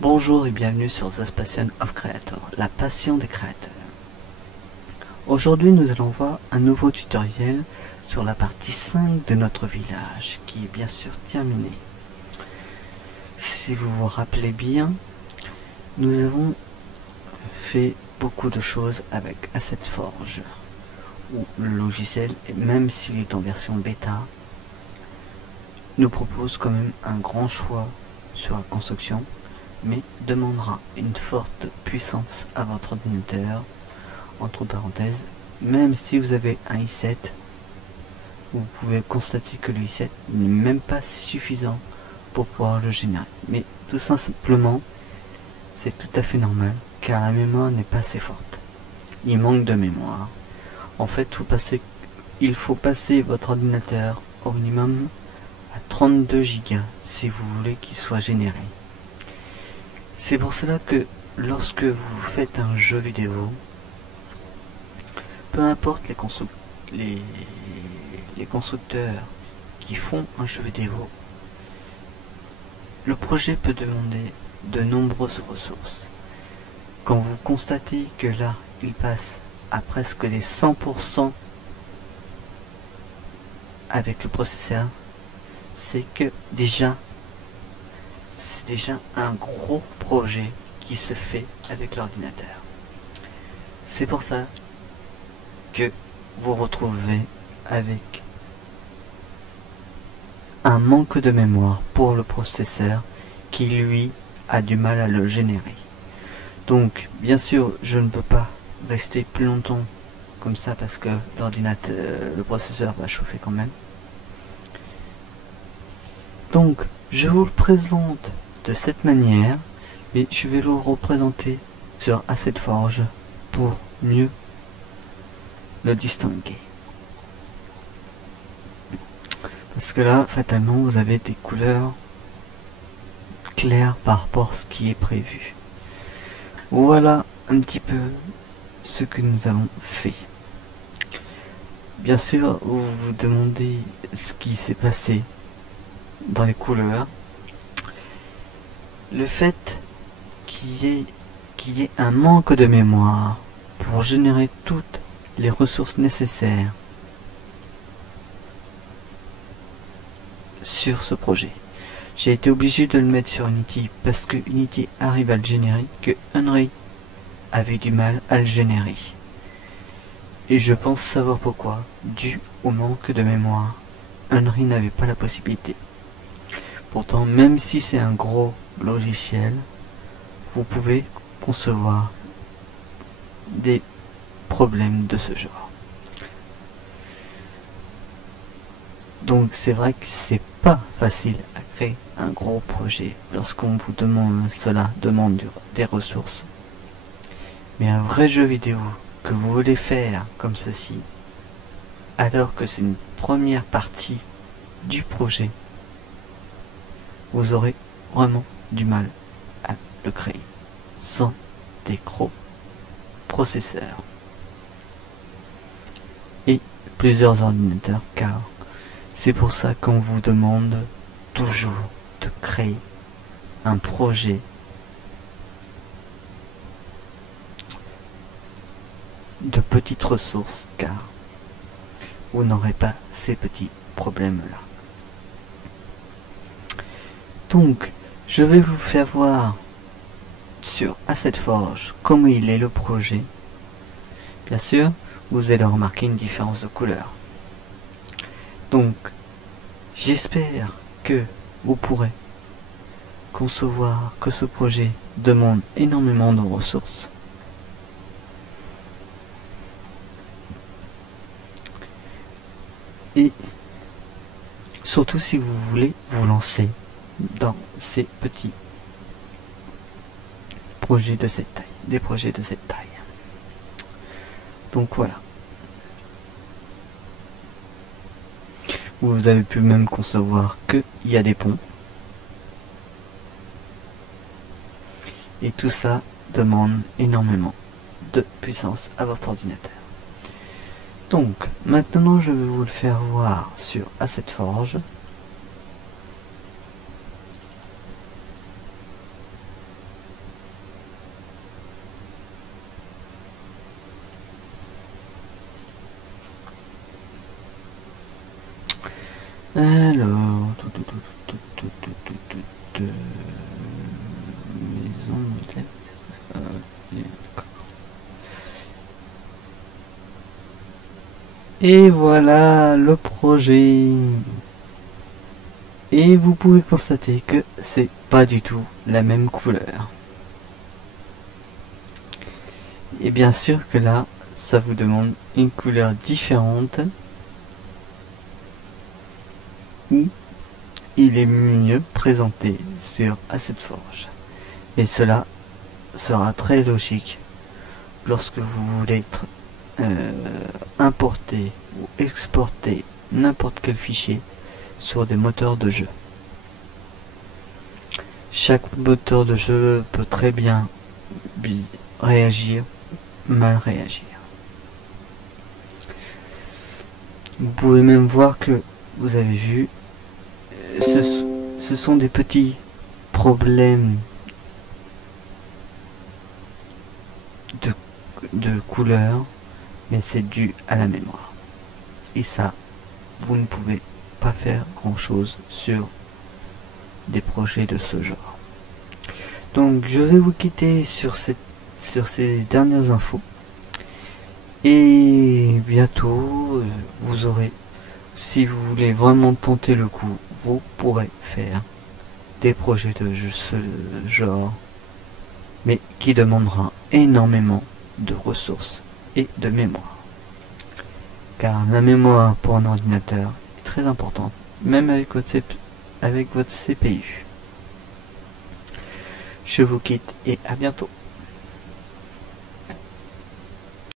Bonjour et bienvenue sur The Passion of Creator, la passion des créateurs. Aujourd'hui nous allons voir un nouveau tutoriel sur la partie 5 de notre village, qui est bien sûr terminée. Si vous vous rappelez bien, nous avons fait beaucoup de choses avec Asset Forge, où le logiciel, même s'il est en version bêta, nous propose quand même un grand choix sur la construction, mais demandera une forte puissance à votre ordinateur. Entre parenthèses, même si vous avez un i7, vous pouvez constater que le i7 n'est même pas suffisant pour pouvoir le générer. Mais tout simplement, c'est tout à fait normal, car la mémoire n'est pas assez forte. Il manque de mémoire. En fait, il faut passer votre ordinateur au minimum à 32 Go si vous voulez qu'il soit généré. C'est pour cela que lorsque vous faites un jeu vidéo, peu importe les constructeurs qui font un jeu vidéo, le projet peut demander de nombreuses ressources. Quand vous constatez que là, il passe à presque les 100% avec le processeur, c'est que c'est déjà un gros projet qui se fait avec l'ordinateur. C'est pour ça que vous retrouvez avec un manque de mémoire pour le processeur qui lui a du mal à le générer. Donc bien sûr je ne peux pas rester plus longtemps comme ça parce que le processeur va chauffer quand même. Donc je vous le présente de cette manière, mais je vais le représenter sur Asset Forge pour mieux le distinguer. Parce que là, fatalement, vous avez des couleurs claires par rapport à ce qui est prévu. Voilà un petit peu ce que nous avons fait. Bien sûr, vous vous demandez ce qui s'est passé dans les couleurs. Le fait qu'il y ait un manque de mémoire pour générer toutes les ressources nécessaires sur ce projet. J'ai été obligé de le mettre sur Unity parce que Unity arrive à le générer, que Unreal avait du mal à le générer. Et je pense savoir pourquoi. Dû au manque de mémoire, Unreal n'avait pas la possibilité. Pourtant, même si c'est un gros logiciel, vous pouvez concevoir des problèmes de ce genre. Donc c'est vrai que c'est pas facile à créer un gros projet lorsqu'on vous demande des ressources. Mais un vrai jeu vidéo que vous voulez faire comme ceci, alors que c'est une première partie du projet, vous aurez vraiment du mal à le créer sans des gros processeurs et plusieurs ordinateurs, car c'est pour ça qu'on vous demande toujours de créer un projet de petites ressources, car vous n'aurez pas ces petits problèmes-là. Donc, je vais vous faire voir sur Asset Forge comment il est le projet. Bien sûr, vous allez remarquer une différence de couleur. Donc, j'espère que vous pourrez concevoir que ce projet demande énormément de ressources. Et surtout si vous voulez vous lancer dans ces petits projets de cette taille, des projets de cette taille. Donc voilà. Vous avez pu même concevoir qu'il y a des ponts. Et tout ça demande énormément de puissance à votre ordinateur. Donc, maintenant je vais vous le faire voir sur Asset Forge. Alors, maison modèle. D'accord. Et voilà le projet. Et vous pouvez constater que c'est pas du tout la même couleur. Et bien sûr que là, ça vous demande une couleur différente. Ou il est mieux présenté sur Asset Forge. Et cela sera très logique lorsque vous voulez importer ou exporter n'importe quel fichier sur des moteurs de jeu. Chaque moteur de jeu peut très bien réagir, mal réagir. Vous pouvez même voir que vous avez vu, ce sont des petits problèmes de couleur, mais c'est dû à la mémoire. Et ça, vous ne pouvez pas faire grand chose sur des projets de ce genre. Donc je vais vous quitter sur ces dernières infos. Et bientôt, vous aurez, si vous voulez vraiment tenter le coup, vous pourrez faire des projets de ce genre, mais qui demandera énormément de ressources et de mémoire. Car la mémoire pour un ordinateur est très importante, même avec votre CPU. Je vous quitte et à bientôt.